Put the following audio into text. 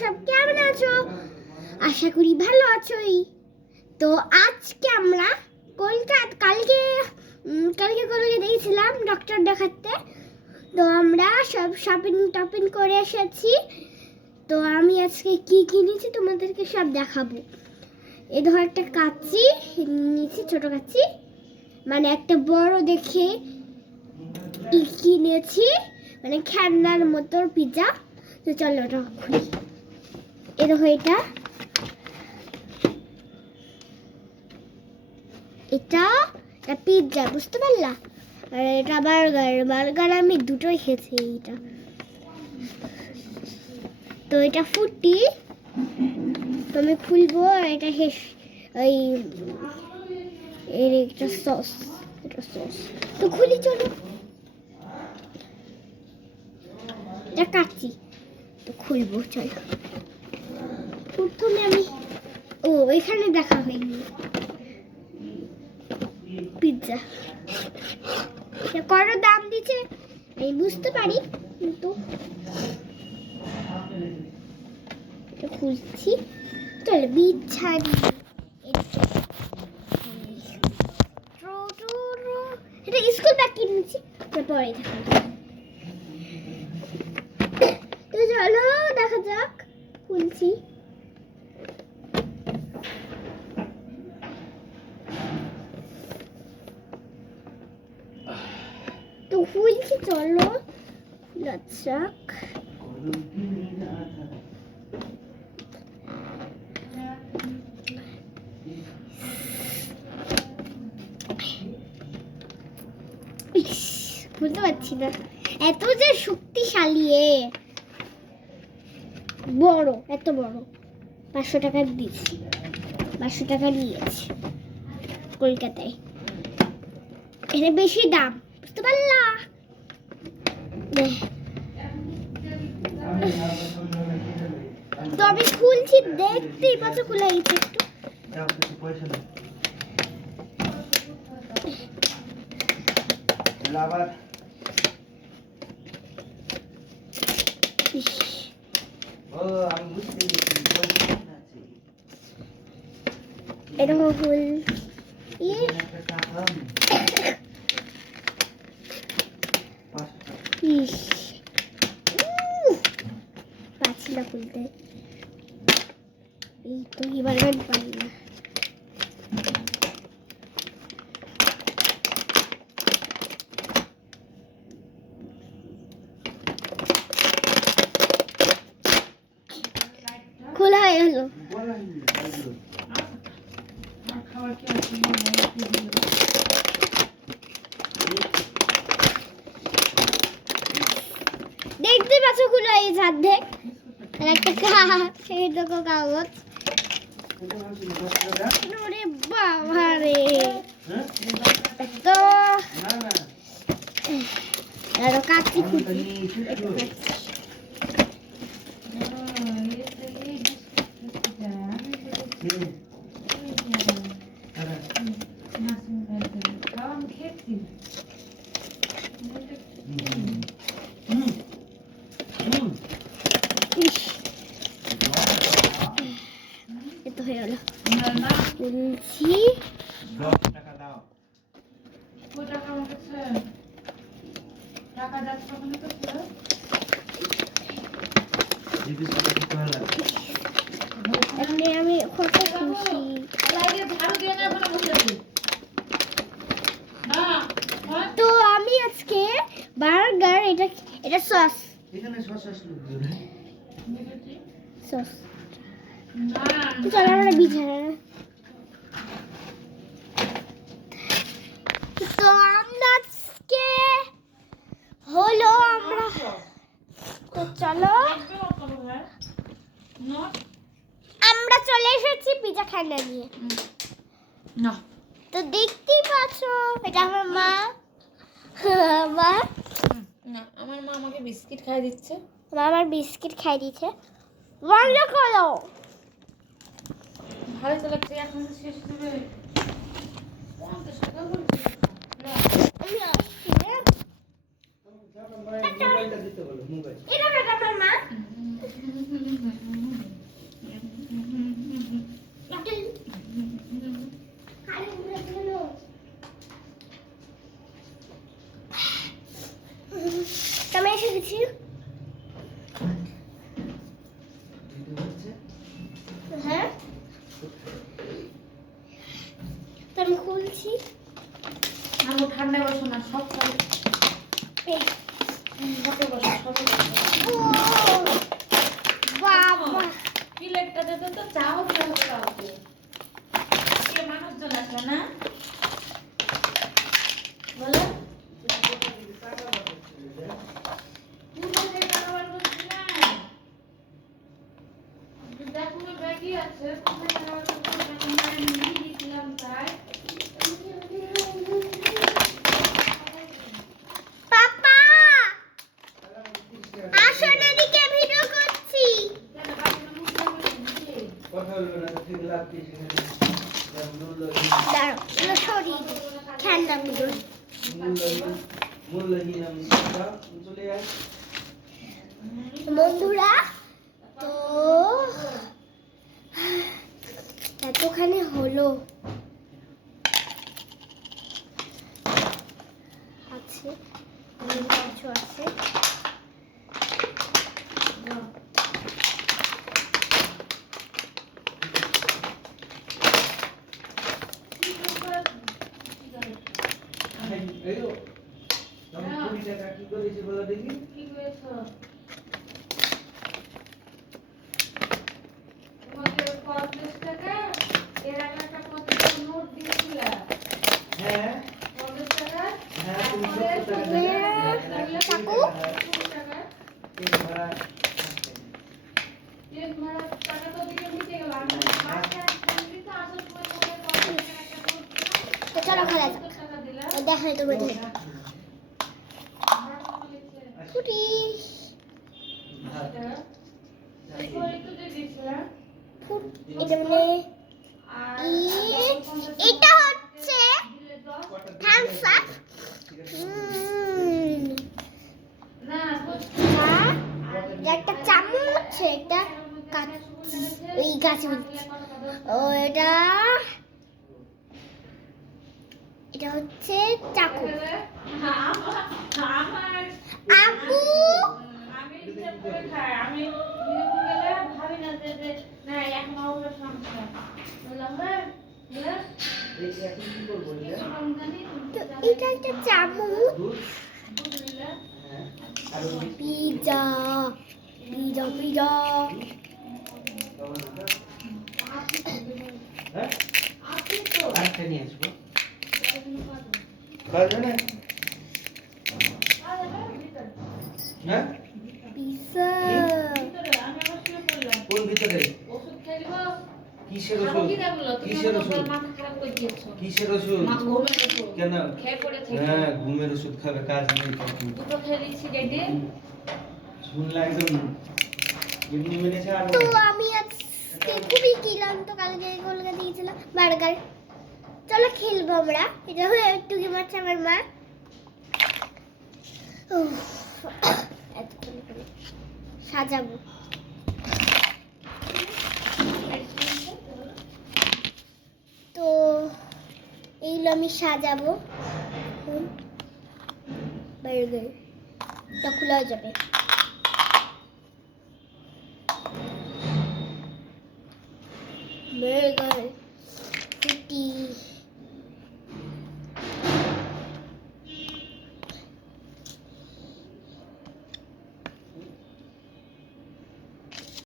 সব কেমন আছো? আশা করি ভালো আছোই। তো আজকে আমরা কালকে কলকাতা গিয়েছিলাম ডক্টর দেখাতে। তো আমরা সব শপিং করে এসেছি। তো আমি আজকে কি কিনেছি তোমাদেরকে সব দেখাবো। এই ধর একটা কাঁচি নিয়েছি, ছোট কাঁচি, মানে একটা বড় দেখে কিনেছি, মানে খেলনার মতো পিৎজা। তো চলো ওটা খুলি। এই দেখো এটা পিৎজা, বুঝতে পারলা? আর এটা বার্গার আমি দুটোই খেয়েছি। এটা তো এটা ফুটি, তো আমি খুলবো। এটা ওই এর একটা সস, তো খুলি চলো। এটা কাচ্ছি, তো খুলবো চলো। প্রথমে আমি এখানে দেখা হয়নি পিৎজা, কত দাম দিচ্ছে আমি বুঝতে পারি, কিন্তু খুলছি চলো। বিছানি এটা স্কুল ব্যাগ কিনেছি, পরে দেখা। তো চলো দেখা যাক, খুলছি। তো খুলছি চলো, খোলা যাক। বুঝতে পারছি না, এত যে শক্তিশালী, বড়, এত বড়। 500 টাকা দিয়েছি, 500 টাকা নিয়েছি কলকাতায়। এটা বেশি দাম, বুঝতে পারলা? তো আমি খুলছি, দেখতেই পাচ্ছ খোলা গেছে একটু। এরকম ফুল পাচ্ছি না খুলতে। এই তো এবার পারি না। খোলা হয়ে গেল। দেখতে পাচ্ছ খোলা এই অর্ধেক, একটা কাগজ। ওরে বাবা রে, তো আরো কাচ্ছি খুঁজি। এতো হয়ে গেল, খুলছি। 10 টাকা দাও। কত টাকা আমাকে টাকা যাচ্ছে ওখানে তো ছিল। আমি কত খুশি। তো আমি আজকে বার্গার, এটা সস, এখানে সস আসলো সস। চলো আমরা বিছানা। তো আমরা আজকে হলো তো চলো আমরা চলে এসেছি পিজা খাইনা নিয়ে। তো দেখতেই পাচ্ছ এটা আমার মা। আমার মা আমাকে বিস্কিট খাইয়ে দিচ্ছে। আমার বিস্কিট খাই দিচ্ছে। বন্ধ করো। ভালো তো লাগছে, এখন শেষ হবে। এটা আমার মা। হ্যাঁ তো আমি খুলছি। আমি ঠান্ডায় বসো না, সব খাবে। এই, সবে বসো, সবে বসো। ও বাবা, প্লেটটাতে তো চাও খাবে কাউকে। কে মানুষজন আসবে না? বলো। পুরো যে কারবার করছি না। দেখো না ব্যাগই আছে, কোথায় কারবার করছি না, আমি নিয়ে দিয়েছিলাম তাই। পাপা আসুন এদিকে, ভিডিও করছি। কেন বাড়িতে মুখ ধুয়ে নিয়েছি? কথা বলবে না তো ঠিক লাগছে সেখানে দাঁড়াও, এগুলো সরিয়ে দিই, খেলনাগুলো। মূল্যহীন আমি চলে যাই। বন্ধুরা, তো এতখানি হলো, আছে অনেক কিছু আছে। এই তো, আমি 20 টাকা কি করেছি বলো দেখি? কি করেছো? তোমাকে 50 টাকা এর আগে একটা 50 নোট দিয়েছিলা। হ্যাঁ 50 টাকা হ্যাঁ, তুমি তারপরে 70 টাকা দিলে। চাকু? 20 টাকা তেল ভাড়া তেল ভাড়া টাকা তো দিকে মিটে গেল। আমি বাসে আসছি তো আসার সময় তোমাকে 50 টাকা একটা নোট দিলাম। তো চলো খেলা যাক, 70 টাকা দিলাম। তো দেখাই তোমাদের ভাড়া কত লিখছে? ফুটি। 80 টাকা। ওই তো দিয়ে দিয়েছিলাম। ফুট, এটা মানে আর এটা হচ্ছে দিলে 10 থামস আপ। না বুঝছি এটা একটা চামচ, এটা ওই গাছ, ও এটা এটা হচ্ছে চাকু। আপু আমি হিসাব করে খাই। আমি বিয়েপুর গেলে ভাবি না যে না এখন আমার সমস্যা বললাম হ্যাঁ বুঝলাম এই এখন কি করবো এটা? কম জানি তো এটা একটা চামচ। দুধ বুঝলে হ্যাঁ আর ওই পিজা পিজা পিজা হ্যাঁ আপনি তো আরেকটা নিয়ে আসবো। পারবে না? হ্যাঁ পিজা। ভিতরে আমি আবার শুয়ে পড়লাম কোন ভিতরে? ওষুধ খেলিব কিসের খাবো ওষুধ? কি দেখলো তুমি কিসের আমার ওষুধ? মাথা খারাপ করে দিয়েছো কিসের ওষুধ? মা ঘুমের ওষুধ কেন? খেয়ে পড়ে থেকে হ্যাঁ ঘুমের ওষুধ খাবে, কাজ নেই কিন্তু। দুটো খেয়ে দিচ্ছি রেডি শুনলা একদম এমনি মেনেছে আর তো আমি আজকে খুবই ক্লান্ত, কালকে কলকাতা দিয়েছিলাম বার্গার। চলো খেলবো আমরা, এটা হলো একটু কি মাছ আমার মা। উফ, এতক্ষণ করে সাজাবো। তো এইগুলো আমি সাজাবো। বার্গার এটা খোলা যাবে। বার্গার ফুটি